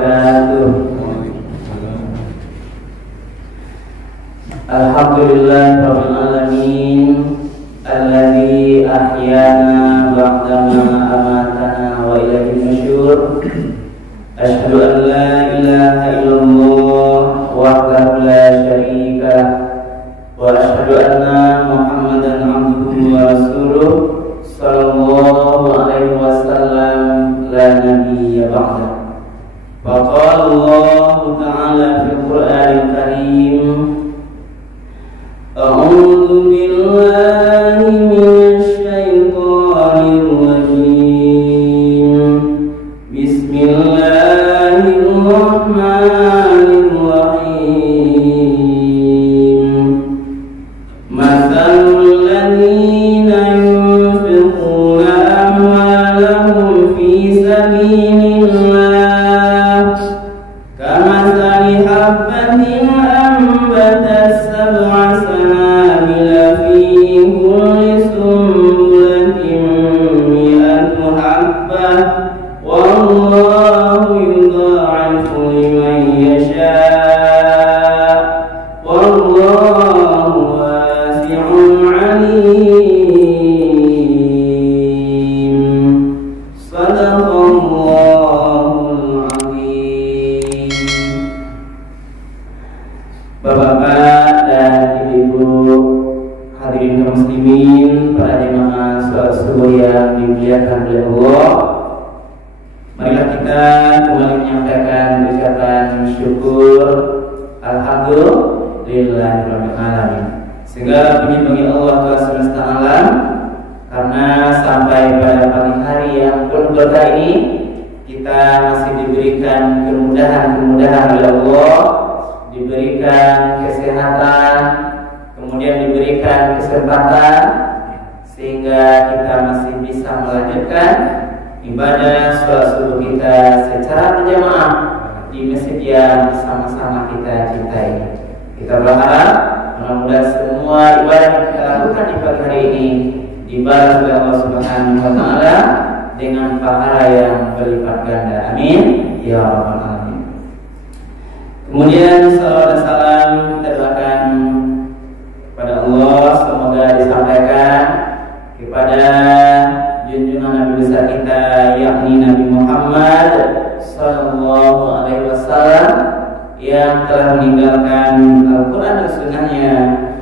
wabarakatuh. Alhamdulillah rabbil alamin alladzi ahyana ba'dama amatana wa ilaihi nusyur. Asyhadu an la ilaha illallah wahdahu la syarika wa asyhadu anna Muhammadan abduhu wa rasuluh sallallahu alaihi wasallam la nabiyya ba'da. Wa qala Allah ta'ala fil Qur'anil Karim, a'udzu billahi minasy syaithanir rajim. Bismillahirrahmanirrahim. Matsalul ladzina yunfiquna amwalahum fi sabilillah kamatsali habbatin ambatat sab'a sanabila fi kulli sunbulatin mi'atu habbah wallahu yudha'ifu liman yasha' wallahu wasi'un 'alim. Shadaqallahul 'azim. Bapak-bapak dan ibu-ibu hadirin kaum muslimin, para jemaah salat subuh yang dimuliakan oleh Allah, marilah kita kembali menyampaikan ucapan syukur alhamdulillahirabbil alamin. Segala puji bagi Allah Tuhan semesta alam, karena sampai pada pagi hari yang penuh berkah ini kita masih diberikan kemudahan oleh Allah, diberikan kesehatan, kemudian diberikan kesempatan sehingga kita masih bisa melanjutkan ibadah sholat subuh kita secara berjamaah di masjid yang sama-sama kita cintai. Kita berharap mudah-mudahan semua ibadah yang kita lakukan di pagi hari ini dibalas oleh Allah Subhanahu wa taala dengan pahala yang berlipat ganda. Amin ya rabbal alamin. Kemudian salawat dan salam kita doakan kepada Allah, semoga disampaikan kepada junjungan Nabi besar kita, yakni Nabi Muhammad sallallahu alaihi wasallam, yang telah meninggalkan Al-Quran dan Sunnahnya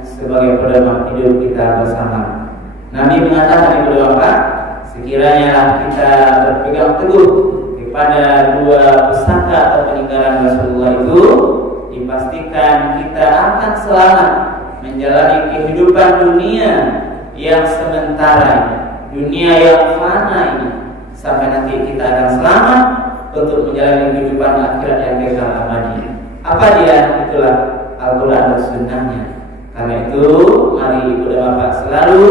sebagai pedoman hidup kita bersama. Nabi mengatakan kepada Bapak, sekiranya kita berpegang teguh kepada dua pusaka atau peninggalan Rasulullah itu, dipastikan kita akan selamat menjalani kehidupan dunia yang sementara, dunia yang fana ini, sampai nanti kita akan selamat untuk menjalani kehidupan akhirat yang kekal abadi. Apa dia? Itulah Al-Quran dan Sunnahnya. Karena itu mari ibu dan bapak selalu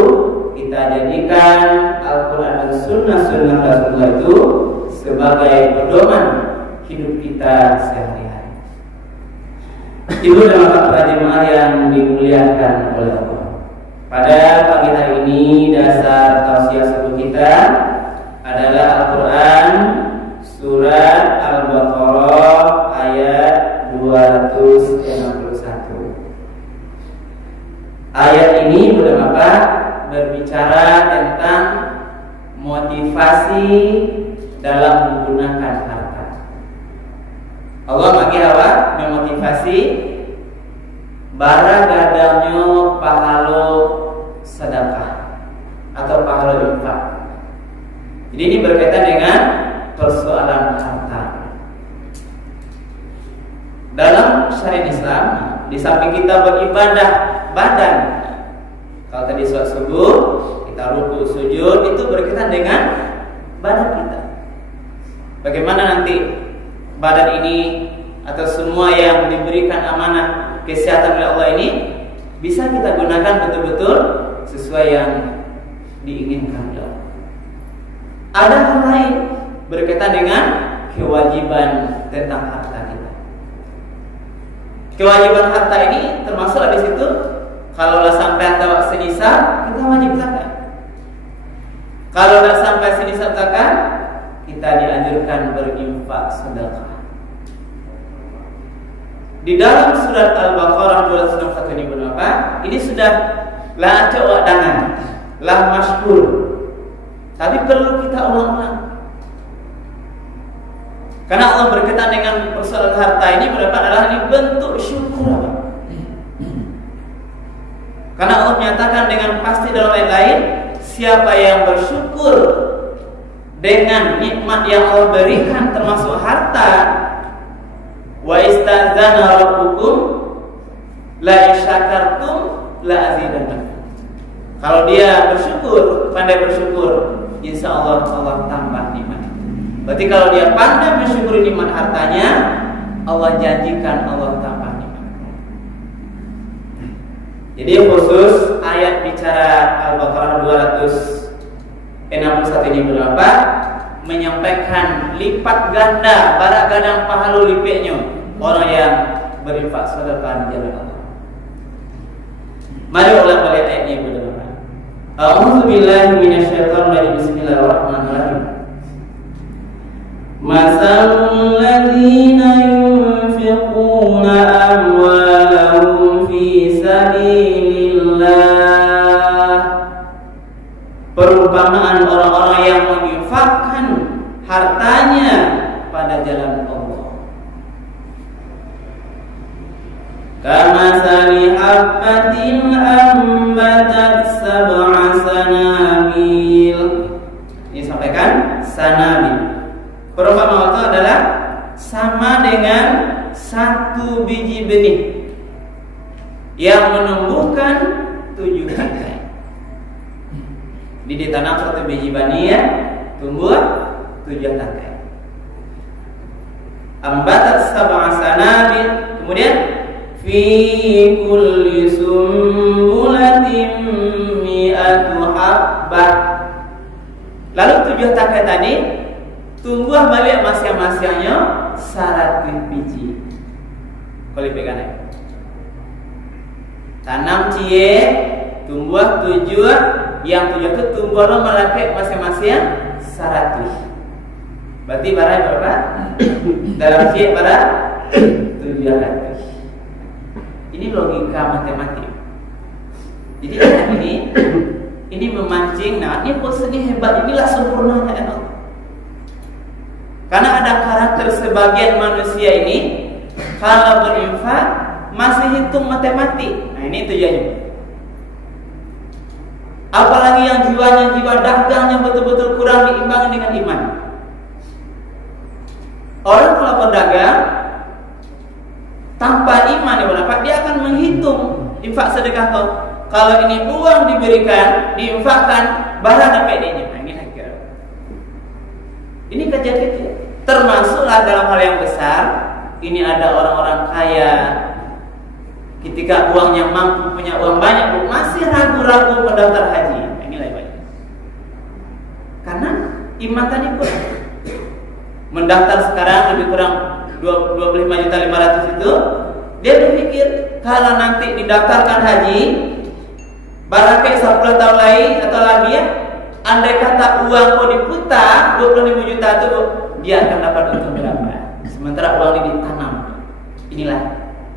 kita jadikan Al-Quran dan Sunnah Rasulullah itu sebagai pedoman hidup kita sehari-hari. Ibu dan bapak para jemaah yang dimuliakan oleh Allah, pada pagi hari ini dasar tausiah subuh kita adalah Al-Quran surat Al-Baqarah ayat 261. Ayat ini Bapak berbicara tentang motivasi dalam menggunakan harta. Allah bagi awak memotivasi bara gadangnya pahalo sedekah atau pahalo infak. Jadi ini berkaitan dengan persoalan harta. Dalam syariat Islam, di samping kita beribadah badan, kalau tadi sholat subuh kita ruku sujud, itu berkaitan dengan badan kita. Bagaimana nanti badan ini atau semua yang diberikan amanah kesehatan oleh Allah ini bisa kita gunakan betul-betul sesuai yang diinginkan oleh Allah. Ada hal lain berkaitan dengan kewajiban tentang harta kita. Kewajiban harta ini termasuk di situ, kalau sampai atau senisab kita wajib zakat. Kalau tidak sampai senisab zakat, kita dianjurkan berinfak sedekah. di dalam surat Al-Baqarah 261 ini berapa? Ini sudah la ta'wadangan, la masyhur. Tapi perlu kita ulang-ulang. Karena Allah berkaitan dengan persoalan harta ini berapa adalah ini bentuk syukur apa? Karena Allah menyatakan dengan pasti dalam ayat lain, siapa yang bersyukur dengan nikmat yang Allah berikan termasuk harta, wa istazana rabbukum la syakartum la azidannakum. Kalau dia bersyukur, pandai bersyukur, insya Allah Allah tambah nikmat. Berarti kalau dia pandai bersyukur nikmat hartanya, Allah janjikan Allah tambah nikmat. Jadi khusus ayat bicara Al-Baqarah 261 ini berapa? Menyampaikan lipat ganda, barak gadang pahala lipatnya orang yang berinfak sedekah di jalan Allah. Mari ulang balik ayat ini berapa? A'udzubillahi minasyaitonir rajim. Bismillahirrahmanirrahim. Masalul ladzina yunfiquna amwalahum fi sabilillah. Perumpamaan orang-orang yang menginfakkan hartanya pada jalan Allah. Kama sali habbatin ambatat sab'a sanabil. Ini sampaikan sanabil. Perumpamaan itu adalah sama dengan satu biji benih yang menumbuhkan 7 tangkai. Ditanam satu biji benih ya, tumbuh 7 tangkai. Ambatat sab'a sanabil. Kemudian fi kulli sumbulatin mi'atu habbah. Lalu 7 tangkai tadi tumbuh balik masing-masingnya 100 biji. Kalau pegang tanam cie tumbuh 7, yang 7 itu tumbuh lo merakit masing-masing 100. Berarti barang berapa? Dalam cie barang 700. Ini logika matematik. Jadi ini memancing. Nah, ini posisi hebat. Inilah sempurnanya Allah. Karena ada karakter sebagian manusia ini kalau berinfak masih hitung matematik. Nah, ini tujuannya. Apalagi yang jiwanya jiwa dagangnya betul-betul kurang diimbangi dengan iman. Orang kalau berdagang tanpa iman dia akan menghitung infak sedekah toh. Kalau ini uang diberikan, diinfakkan, barang dapat ini. Nah, ini kira. Ini kecil-kecil. Termasuklah dalam hal yang besar. Ini ada orang-orang kaya, ketika uangnya mampu, punya uang banyak, masih ragu-ragu mendaftar haji. Ini lebih banyak. Karena iman tadi kurang. Mendaftar sekarang lebih kurang 25.500.000 itu, dia berpikir kalau nanti didaftarkan haji, barangkali 10 tahun lain atau lebih ya, andai kata uang mau diputar 25 juta itu, dia akan dapat untung berapa? Sementara uang ini ditanam. Inilah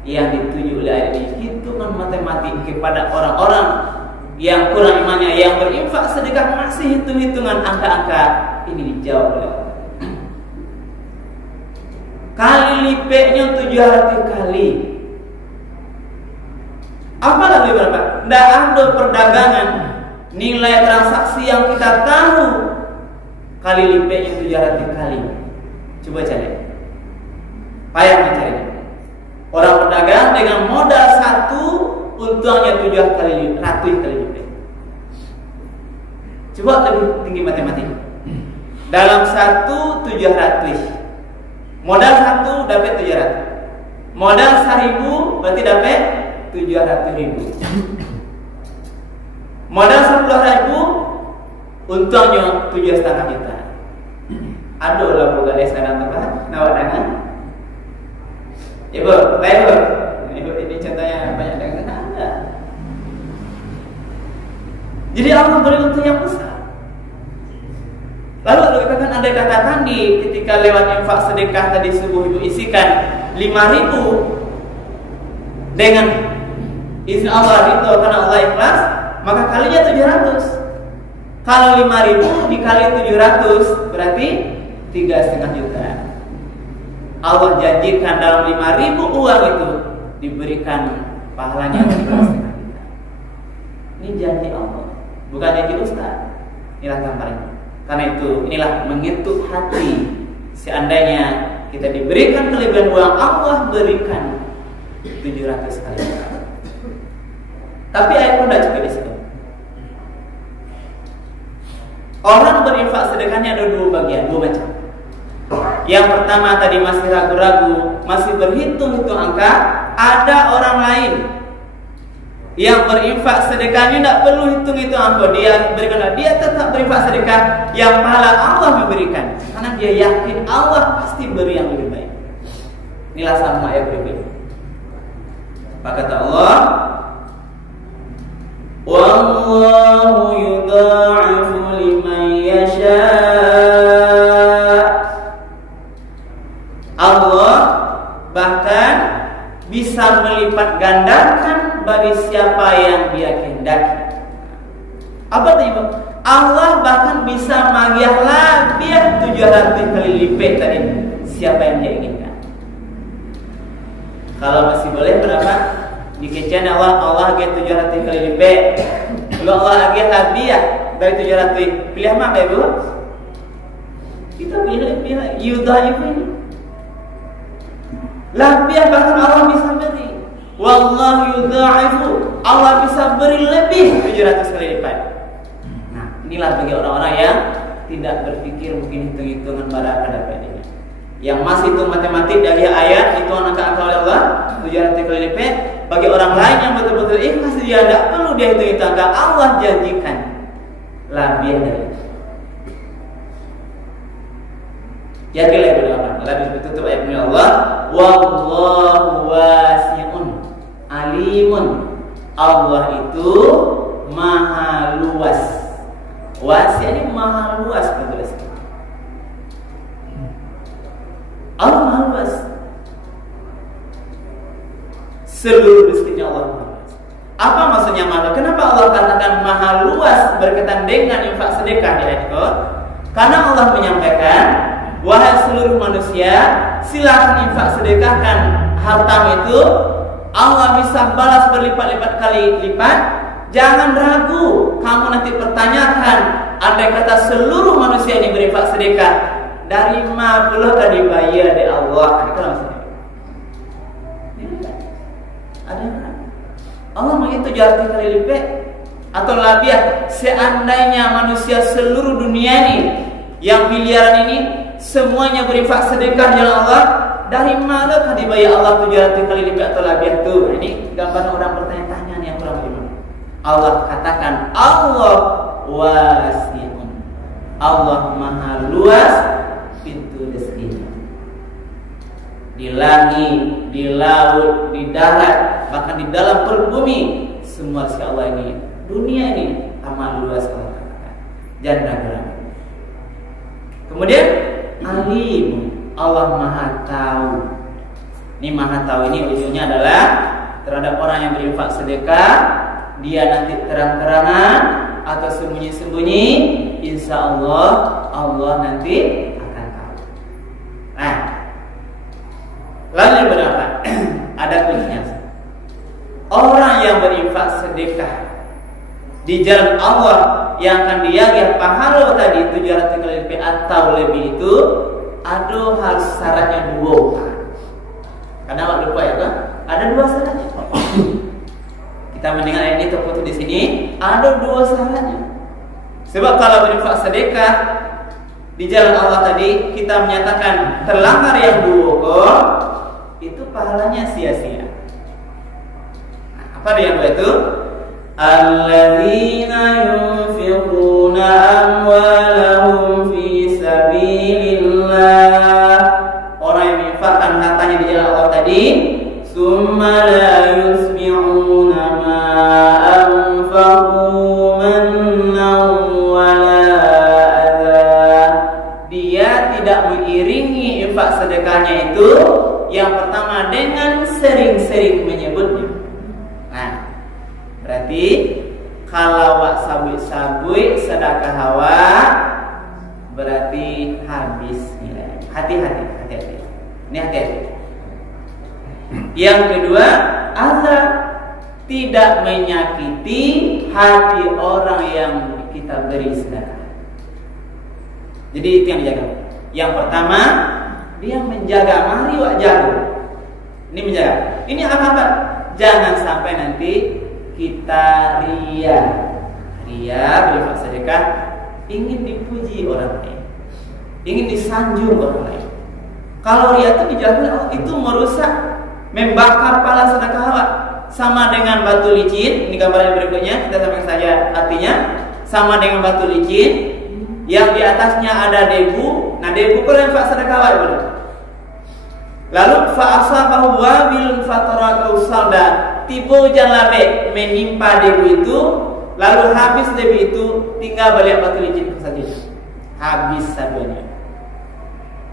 yang dituju oleh ayat ini, hitungan matematik kepada orang-orang yang kurang imannya, yang berinfak sedekah masih hitung-hitungan angka-angka. ini dijawab oleh Allah. Kali lipatnya 700 kali. Apa lagi berapa? Tidak ada perdagangan nilai transaksi yang kita tahu kali lipatnya 700 kali. Coba cari. Payah mencari. Orang berdagang dengan modal satu untungnya 700 kali lipat. Coba lebih tinggi matematika. Dalam satu 700. Modal satu dapat 700. Modal 1000 berarti dapat 700.000. Modal 10.000 untungnya 7,5 juta. Aduh lah bukan desa dan tempat nawadangan. Ibu, ibu ini contohnya banyak dengan Anda. Jadi Allah beri untung yang besar. Lalu dikatakan andai kata tadi ketika lewat infak sedekah tadi subuh ibu isikan 5.000, dengan izin Allah, ridho karena Allah ikhlas, maka kalinya 700. Kalau 5.000 dikali 700 berarti 3,5 juta. Allah janjikan dalam 5.000 uang itu diberikan pahalanya 3,5 juta. Ini janji Allah, bukan janji ustaz. Inilah gambarnya. Karena itu inilah menyentuh hati. Seandainya kita diberikan kelebihan uang, Allah berikan 700 kali. Tapi ayat pun tidak cukup di situ. Orang berinfak sedekahnya ada dua bagian, dua macam. Yang pertama tadi masih ragu-ragu, masih berhitung-hitung angka. Ada orang lain yang berinfak sedekahnya tidak perlu hitung-hitung angka, dia berikan, dia tetap berinfak sedekah yang pahala Allah memberikan, karena dia yakin Allah pasti beri yang lebih baik. Inilah sama ayat berikut. Maka kata Allah, wallahu yudha'ifu liman yasha. Allah bahkan bisa melipat gandakan bagi siapa yang dia kehendaki. Apa itu? Allah bahkan bisa magiah labiah 700 kali lipat tadi siapa yang dia inginkan. Kalau masih boleh berapa? Dikecen Allah agak 700 kali lipat. Kalau Allah agak hadiah dari 700, pilih mana Ibu? Kita pilih yudha'ifu. Labiah bahkan Allah bisa beri. Wallahu yudha'ifu, Allah bisa beri lebih 700 kali lipat. Nah, inilah bagi orang-orang yang tidak berpikir mungkin hitung-hitungan barangkali dapat ini. Yang masih hitung matematik dari ayat itu angka-angka oleh Allah 700 kali lipat. Bagi orang lain yang betul-betul ikhlas, dia tidak perlu dia hitung-hitung angka, Allah janjikan labiah dari itu. Ya kira berapa? Lebih tutup ayat ini Allah, wallahu wasi'un alimun. Allah itu maha luas. Wasi' ini maha luas betul. Allah maha luas. Seluruh rezekinya Allah maha luas. Apa maksudnya maha luas? Kenapa Allah katakan maha luas berkaitan dengan infak sedekah di ayat itu? Karena Allah menyampaikan, wahai seluruh manusia, silakan infak sedekahkan hartamu itu, Allah bisa balas berlipat-lipat kali lipat. Jangan ragu, kamu nanti pertanyakan, andai kata seluruh manusia ini berinfak sedekah, dari mana pula tadi bayar dari Allah? Itu maksudnya. Ada yang ragu. Allah menghitung 700 kali lipat atau labiah. Seandainya manusia seluruh dunia ini yang miliaran ini semuanya berinfak sedekah jalan Allah, dari manakah dibayar Allah 700 kali lipat atau lebih itu? Ini gambar orang bertanya-tanya yang kurang bagaimana. Allah katakan Allah wasi'un. Allah maha luas pintu rezekinya. Di langit, di laut, di darat, bahkan di dalam perbumi, semua rezeki Allah ini, dunia ini amat luas Allah katakan. Jangan ragu-ragu. Kemudian alim, Allah maha tahu. Ini maha tahu ini ujungnya adalah terhadap orang yang berinfak sedekah, dia nanti terang-terangan atau sembunyi-sembunyi, insya Allah Allah nanti akan tahu. Nah, lalu berapa? Ada kuncinya. Orang yang berinfak sedekah di jalan Allah yang akan diagih pahala tadi 700 kali lipat atau lebih itu, aduh harus syaratnya 2. Karena waktu lupa ya kan? Ada 2 syaratnya. Kita mendengar ini terputus di sini, ada 2 syaratnya. Sebab kalau berinfak sedekah di jalan Allah tadi kita menyatakan terlanggar yang 2 itu pahalanya sia-sia. Nah, apa dia yang 2 itu? Alladzina yunfiquna amwalahum fi sabilillah. Orang yang menginfakkan hartanya di jalan Allah tadi, summa la yusmi'una ma anfaqu mannan wala adza. Dia tidak mengiringi infak sedekahnya itu yang pertama dengan sering-sering menyebutnya. Nah, berarti kalau wak sabui sedekah hawa berarti habis nilai. Hati-hati. Ini hati-hati. Yang kedua, azab, tidak menyakiti hati orang yang kita beri sedekah. Jadi itu yang dijaga. Yang pertama, dia menjaga mari wak jago. Ini menjaga. Ini apa? Jangan sampai nanti kita ria berinfak sedekah, ingin dipuji orang lain, ingin disanjung orang lain. Kalau ria itu dijaga, itu merusak, membakar pala sedekah awak. Sama dengan batu licin. Ini gambar yang berikutnya, kita sampaikan saja artinya. Sama dengan batu licin yang di atasnya ada debu. Nah, debu kalau infak sedekah awak dulu. Lalu fa'asabahu wabil fataraka usalda, tiba hujan labek menimpa debu itu, lalu habis debu itu, tinggal balik batu licin saja. Habis sadunya.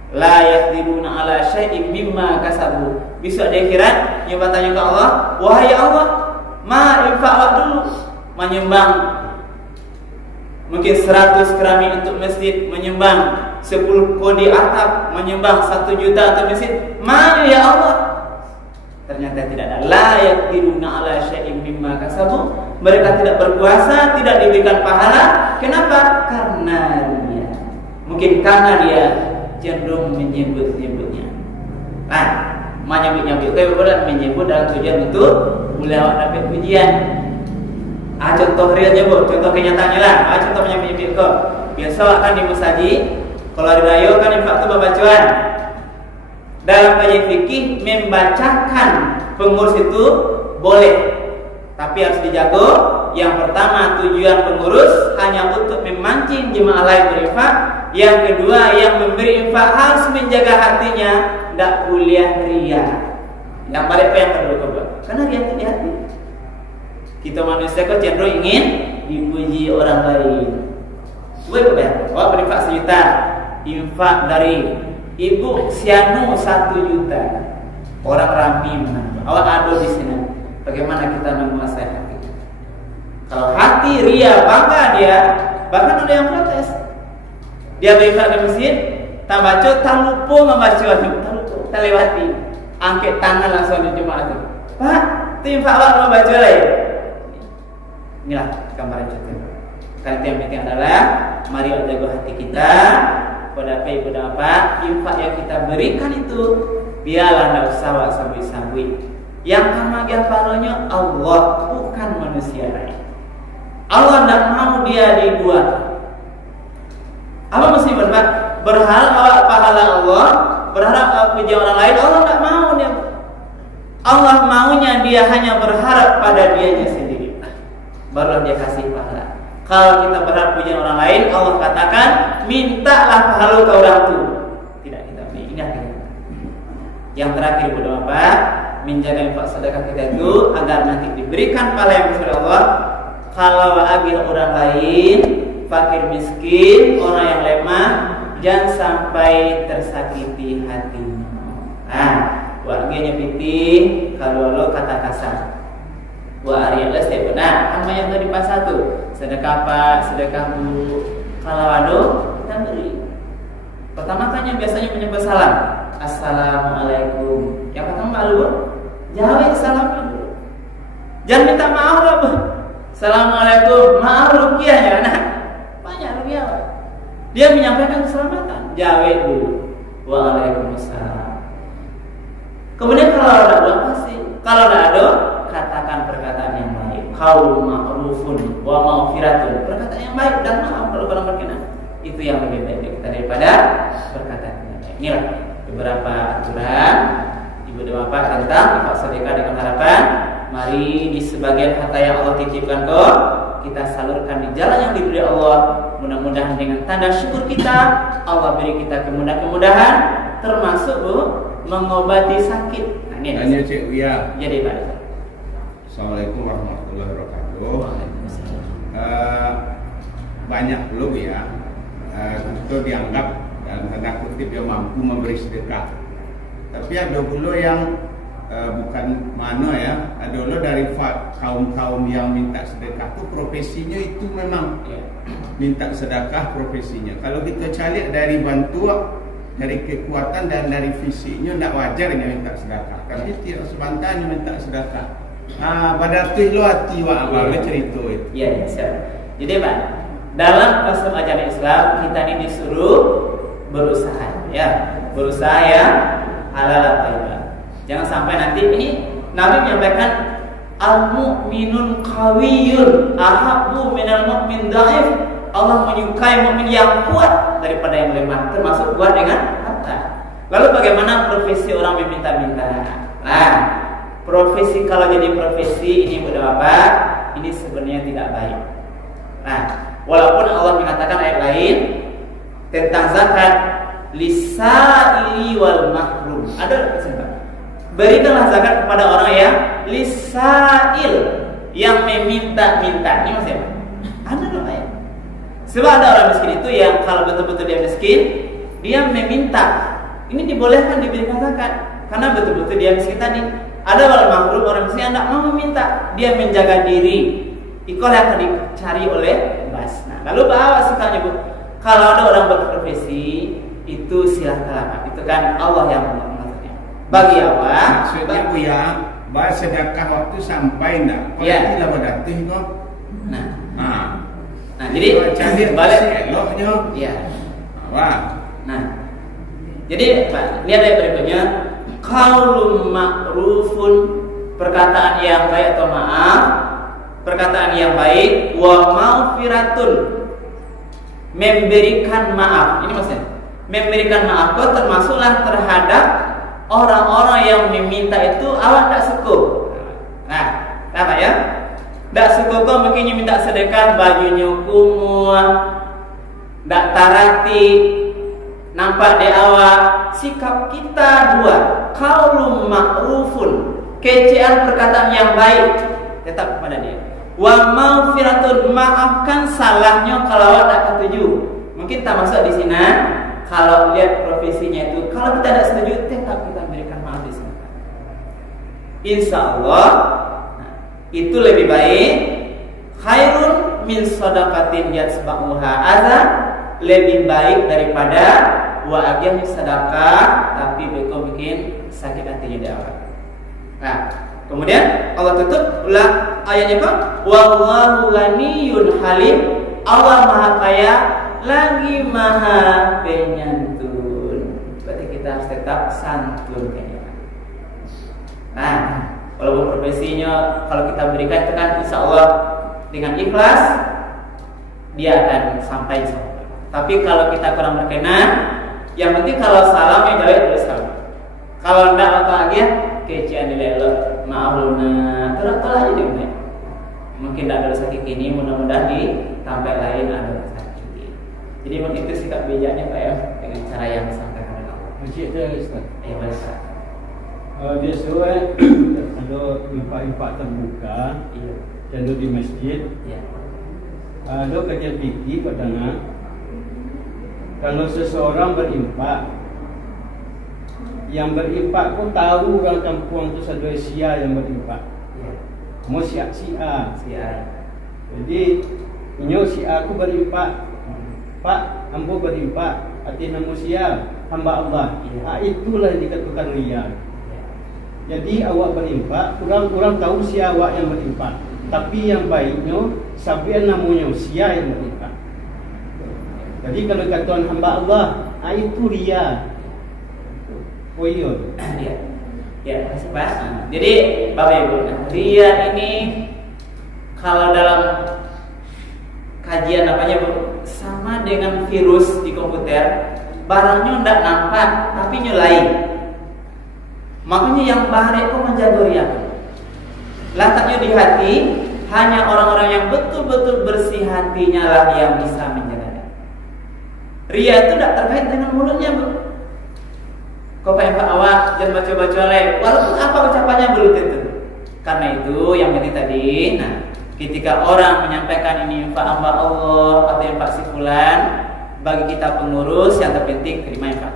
La yaqdiruna ala syai'in mimma kasabu. Besok di akhirat dia bertanya ke Allah, wahai Allah, ma infak awak dulu menyumbang mungkin 100 keramik untuk masjid, menyumbang 10 kodi atap, menyumbang 1 juta untuk masjid. Mana ya Allah? Ternyata tidak ada. La yaqdiruna ala syai'in mimma kasabu. Mereka tidak berkuasa, tidak diberikan pahala. Kenapa? Karena dia. Mungkin karena dia cenderung menyebut-nyebutnya. Nah, menyebut-nyebut itu benar menyebut dalam tujuan untuk mulai awak dapat pujian. Contoh realnya contoh kenyataannya lah. Contoh menyebut-nyebut kok. Biasa akan di masjid, kalau hari raya kan infak itu pembacaan. Dalam kajian fikih membacakan pengurus itu boleh, tapi harus dijaga. Yang pertama, tujuan pengurus hanya untuk memancing jemaah lain berinfak. Yang kedua, yang memberi infak harus menjaga hatinya, tidak kuliah ria. Yang balik yang kedua, karena ria itu di hati. Kita manusia kok cenderung ingin dipuji orang lain. Awak berinfak 1 juta, infak dari ibu sianu 1 juta. Orang ramai menang. Awak ada di sini. Bagaimana kita menguasai hati? Kalau hati ria, bangga dia, bahkan ada yang protes. Dia berinfak ke masjid, tak baca, tak lupa membaca, tak lewati, angkat tangan langsung di jemaah itu. Pak, itu infak awak membaca lain. Inilah gambaran contoh. Karena itu yang penting adalah mari jaga hati kita pada apa ibu dan bapak. Infak yang kita berikan itu biarlah tidak usah sabui-sabui. Yang kamagian paronya Allah, bukan manusia lain. Allah tidak mau dia dibuat. Apa mesti berharap awak pahala Allah, berharap awak puji orang lain? Allah tidak mau dia. Allah maunya dia hanya berharap pada dianya sendiri. Barulah dia kasih pahala. Kalau kita berharap puji orang lain, Allah katakan, mintalah pahala ke orang itu. Tidak kita beri. Ingat kita. Yang terakhir ibu dan bapak, menjaga infak sedekah kita itu agar nanti diberikan pahala yang besar Allah. Kalau agil orang lain, fakir miskin, orang yang lemah, jangan sampai tersakiti hatinya. Nah, warganya piti, kalau lo kata kasar. Wah, Ariel step. Nah, apa yang tadi pas satu? Sedekah pak, sedekah bu. Kalau ada, kita beri. Pertama kan yang biasanya menyebut salam. Assalamualaikum. Yang pertama malu, jawab salam dulu. Jangan minta maaf lah, bu. Assalamualaikum, maaf rupiahnya. Nah, banyak rupiah. Dia menyampaikan keselamatan. Jawab dulu. Waalaikumsalam. Kemudian kalau ada pasti, kalau tidak ada, katakan perkataan yang baik. Qaulun ma'rufun wa maghfiratun. Perkataan yang baik dan maaf kalau orang berkenan. Itu yang lebih baik kita daripada perkataan yang baik. Inilah beberapa aturan ibu dan bapak tentang infak sedekah dengan harapan mari di sebagian harta yang Allah titipkan kok kita salurkan di jalan yang diberi Allah. Mudah-mudahan dengan tanda syukur kita Allah beri kita kemudahan termasuk mengobati sakit. Nah, ini tanya Cik Uya. Jadi Pak. Assalamualaikum warahmatullahi wabarakatuh. Banyak belum ya. Itu dianggap dalam tanda kutip dia mampu memberi sedekah. Tapi ada pula yang bukan mana ya, ada pula dari kaum-kaum yang minta sedekah tu profesinya itu memang minta sedekah profesinya. Kalau kita cari dari bantuan, dari kekuatan dan dari fisiknya, tidak wajar dia minta sedekah. Tapi tidak sebentarnya minta sedekah. Pada tu lo hati wak abang cerita itu. Ya, jadi Pak, dalam konsep ajaran Islam kita ini disuruh berusaha, berusaha ya halal thayyibah. Jangan sampai nanti ini Nabi menyampaikan al-mu'minun qawiyyun ahabbu minal mu'min dhaif. Allah menyukai mukmin yang kuat daripada yang lemah, termasuk kuat dengan harta. Lalu bagaimana profesi orang meminta-minta? Nah, profesi kalau jadi profesi ini Bunda Bapak, ini sebenarnya tidak baik. Nah, walaupun Allah mengatakan ayat lain tentang zakat lisaili wal mahrum. Ada kesempatan. Berikanlah zakat kepada orang yang lisail, yang meminta-minta. Ini maksudnya ada dong ayat. Sebab ada orang miskin itu yang kalau betul-betul dia miskin, dia meminta. Ini dibolehkan diberikan zakat karena betul-betul dia miskin tadi. Ada wal mahrum, orang miskin yang tidak mau meminta, dia menjaga diri. Itulah yang akan dicari oleh Bas. Nah, lalu bawa sikapnya Bu. Kalau ada orang berprofesi itu silahkan. Itu kan Allah yang mengaturnya. Bagi awak, maksudnya Bu ya, bahasa sedekah waktu sampai enggak? Kalau tidak berdatih kok. Nah, jadi balik eloknya. Iya. Wah. Nah, jadi Pak, lihat ayat berikutnya. Qaulun ma'rufun, perkataan yang baik atau maaf, perkataan yang baik, wa maufiratun, memberikan maaf. Ini maksudnya memberikan maaf kok termasuklah terhadap orang-orang yang meminta itu awak tak cukup. Nah, apa ya? Tak cukup kok mungkin minta sedekah bajunya kumuh, tak tarati, nampak di awak. Sikap kita dua, qaulun ma'rufun, kecean perkataan yang baik tetap kepada dia. Wa maufiratun, maafkan salahnya kalau awak tak setuju. Mungkin tak masuk di sini. Kalau lihat profesinya itu, kalau kita tidak setuju, tetap kita berikan maaf di sini. Insya Allah itu lebih baik. Khairun min sadaqatin yatsba'uha adza, lebih baik daripada wa agih sedekah tapi beko bikin sakit hatinya di awal. Nah, kemudian Allah tutup ulang ayatnya apa? Wallahu ghaniyyun halim, Allah Maha Kaya lagi Maha Penyantun. Berarti kita harus tetap santun kayaknya. Nah, walaupun profesinya kalau kita berikan itu kan insya Allah dengan ikhlas dia akan sampai insya Allah. Tapi kalau kita kurang berkenan, yang penting kalau salam yang jawab terus salam. Kalau enggak apa aja kecian dilelo, maaf luna, terus aja deh. Mungkin tidak ada sakit ini, mudah-mudahan di tempat lain ada sakit. Jadi mungkin itu sikap bijaknya Pak ya, dengan cara yang sampai kepada Allah. Masjid tu Ustaz. Ya Ustaz. Biasa kalau infak-infak terbuka, contoh di masjid, ada kajian fikih padahal kalau seseorang berinfak, yang berinfak pun tahu orang kampung tu ada sia yang berinfak. Mau sia. Jadi inyo sia aku berinfak. Pak, ambo berinfak atas nama sia hamba Allah. Itulah yang dikatakan riya. Jadi awak berinfak, kurang tahu sia awak yang berinfak. Tapi yang baiknya sampai namanya sia yang berinfak. Jadi kalau kata hamba Allah, itu riya. Oh iya. Ya, kasih Pak. Jadi Bapak Ibu, riya ini kalau dalam kajian namanya sama dengan virus di komputer, barangnya tidak nampak tapi nyulai. Makanya yang bahaya itu menjaga riya. Letaknya di hati, hanya orang-orang yang betul-betul bersih hatinya lah yang bisa menjaga. Riya itu tidak terkait dengan mulutnya, Bu. Kau pengen awak jangan baca-baca lagi, walaupun apa ucapannya belum tentu. Karena itu yang penting tadi, nah, ketika orang menyampaikan ini infak hamba Allah atau infak si fulan, bagi kita pengurus yang terpenting terima infak.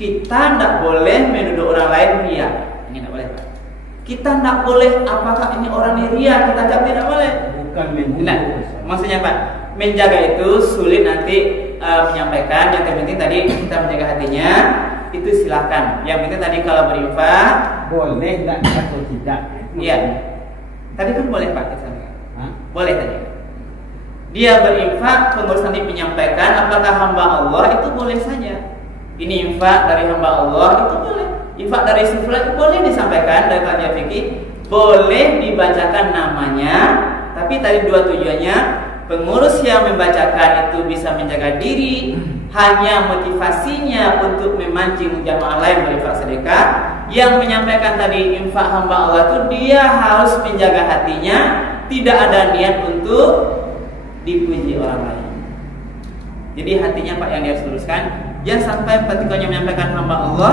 kita tidak boleh menuduh orang lain ria. Ini tidak boleh, Pak. Kita tidak boleh apakah ini orang ini ria, kita jawab tidak boleh. Bukan menuduh. Nah, maksudnya Pak, menjaga itu sulit nanti menyampaikan. Yang penting tadi kita menjaga hatinya, itu silahkan. Yang penting tadi kalau berinfak boleh tidak atau tidak? Iya. Tadi kan boleh Pak kita sampaikan. Boleh tadi. Dia berinfak, pengurus nanti menyampaikan apakah hamba Allah itu boleh saja. Ini infak dari hamba Allah itu boleh. Infak dari sifat itu boleh disampaikan dari kajian fikih, boleh dibacakan namanya. Tapi tadi dua tujuannya, pengurus yang membacakan itu bisa menjaga diri, hanya motivasinya untuk memancing jamaah lain berinfak sedekah. Yang menyampaikan tadi infak hamba Allah itu dia harus menjaga hatinya, tidak ada niat untuk dipuji orang lain. Jadi hatinya Pak yang dia harus luruskan. Jangan sampai ketika menyampaikan hamba Allah,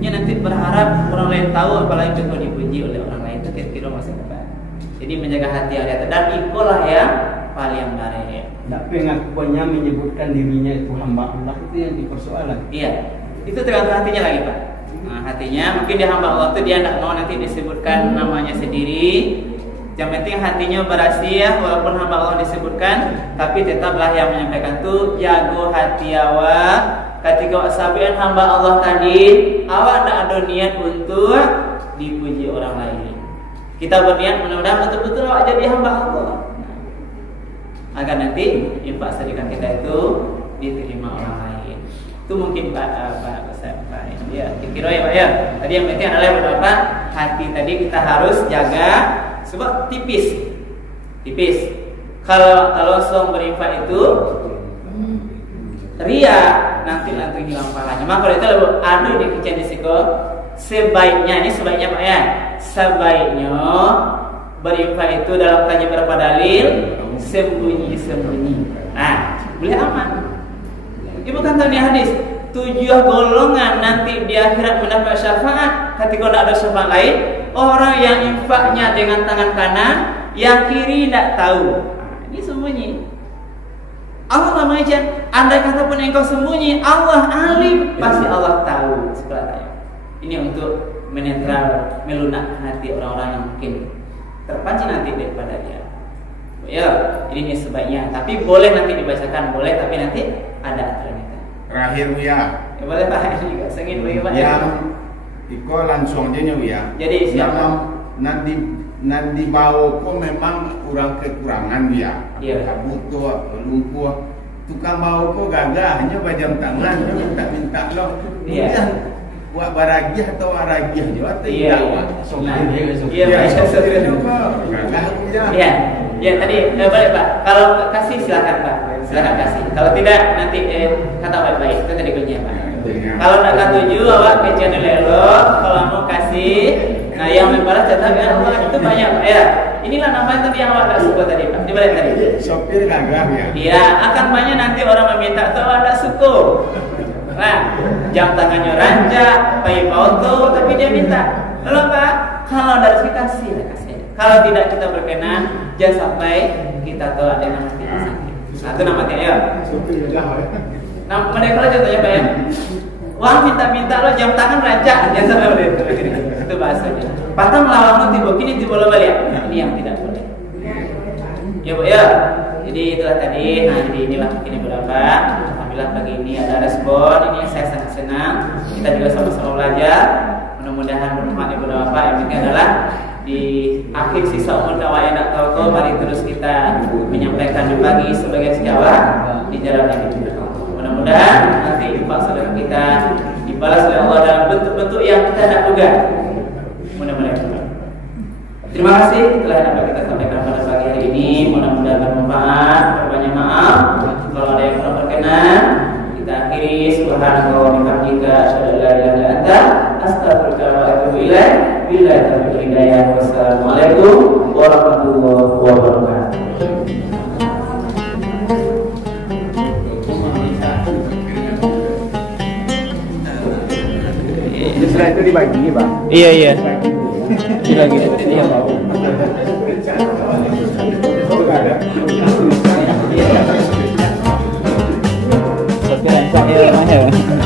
dia nanti berharap orang lain tahu, apalagi kalau dipuji oleh orang lain. Itu kira-kira maksudnya Pak. Jadi menjaga hati ada dan ikulah ya paling bare. Tak pengakuannya menyebutkan dirinya itu hamba Allah, itu yang dipersoalan. Iya, itu tergantung hatinya lagi Pak. Nah, hatinya mungkin dia hamba Allah itu dia tidak mau nanti disebutkan namanya sendiri. Yang penting hatinya berhasil, walaupun hamba Allah disebutkan, tapi tetaplah yang menyampaikan itu jago hati awak. Ketika sabian hamba Allah tadi, awak tidak ada niat untuk dipuji orang lain. Kita berniat mudah-mudahan betul-betul awak jadi hamba Allah, agar nanti infak sedekah kita itu diterima orang lain. Itu mungkin Pak ya, kira ya Pak ya. Tadi yang penting adalah beberapa hati tadi kita harus jaga. Sebab tipis. Kalau song berinfak itu ria, nanti hilang pahalanya. Maka kalau itu lebih adu di kecil disiko. Sebaiknya Pak ya. Sebaiknya berinfak itu dalam tanya berapa dalil sembunyi. Nah, boleh aman. Ibu kan tahu nih hadis. 7 golongan nanti di akhirat mendapat syafaat. Ketika tidak ada syafaat lain, orang yang infaknya dengan tangan kanan, yang kiri tidak tahu. Ini sembunyi. Allah mengajar, andai kata pun engkau sembunyi, Allah alim, pasti Allah tahu. Sebenarnya ini untuk menetral, melunak hati orang-orang yang mungkin terpancing nanti daripada dia. Ya, ini sebaiknya. Tapi boleh nanti dibacakan, boleh, tapi nanti ada aturan. Terakhir ya. Boleh Pak, juga sengit bagi Pak. Yang iko langsung aja ya. Jadi siapa? Nanti bau kok memang kurang kekurangan ya. Iya. Butuh lumpuh. Tukang bau kok gagah hanya bajam tangan, minta loh. Iya. Buat baragiah atau aragiah juga. Iya. Iya. Ya tadi boleh Pak. Kalau kasih silakan Pak. Silakan kasih. Kalau tidak nanti kata baik-baik. Itu tadi kuncinya Pak. Kalau nak katuju awak ke channel elok. Kalau mau kasih, nah yang membalas catat kan itu banyak Pak ya. Inilah namanya tadi yang awak tak suka tadi Pak. Dibalik tadi. Sopir gagah ya. Iya, akan banyak nanti orang meminta tuh awak tak suka. Nah, jam tangannya rancak, pakai auto, tapi dia minta. Lalu Pak, kalau dari kita kasih. Kalau tidak kita berkenan, jangan sampai kita tolak dengan hati yang sakit. Itu namanya ya. Nah, mereka contohnya Pak ya. Wah minta lo jam tangan rancak, jangan sampai begitu. Itu bahasanya. Patang lawan tiba kini tiba lo balik. Ini yang tidak boleh. Ya Bu ya. Jadi itulah tadi. Nah jadi inilah ini berapa. Alhamdulillah pagi ini ada respon. Ini saya sangat senang. Kita juga sama-sama belajar. Mudah-mudahan bermanfaat ibu dan bapak. Yang penting adalah di akhir sisa umur dakwah yang tak tahu, mari terus kita menyampaikan berbagi sebagai sejawat di jalan yang ditunjukkan. Mudah-mudahan nanti infak sedekah kita dibalas oleh Allah dalam bentuk-bentuk yang kita tidak duga. Mudah-mudahan. Terima kasih telah dapat kita sampaikan pada pagi hari ini. Mudah-mudahan bermanfaat. Berbanyak maaf kalau ada yang kurang berkenan. Kita akhiri subhanallah wa bihamdika asyhadu an la ilaha illa anta astaghfiruka wa atubu ilaik. Billahi taufiq hidayah. Wassalamualaikum warahmatullahi wabarakatuh. Setelah itu dibagi Pak. Iya. Dibagi. Iya Pak. Oke, saya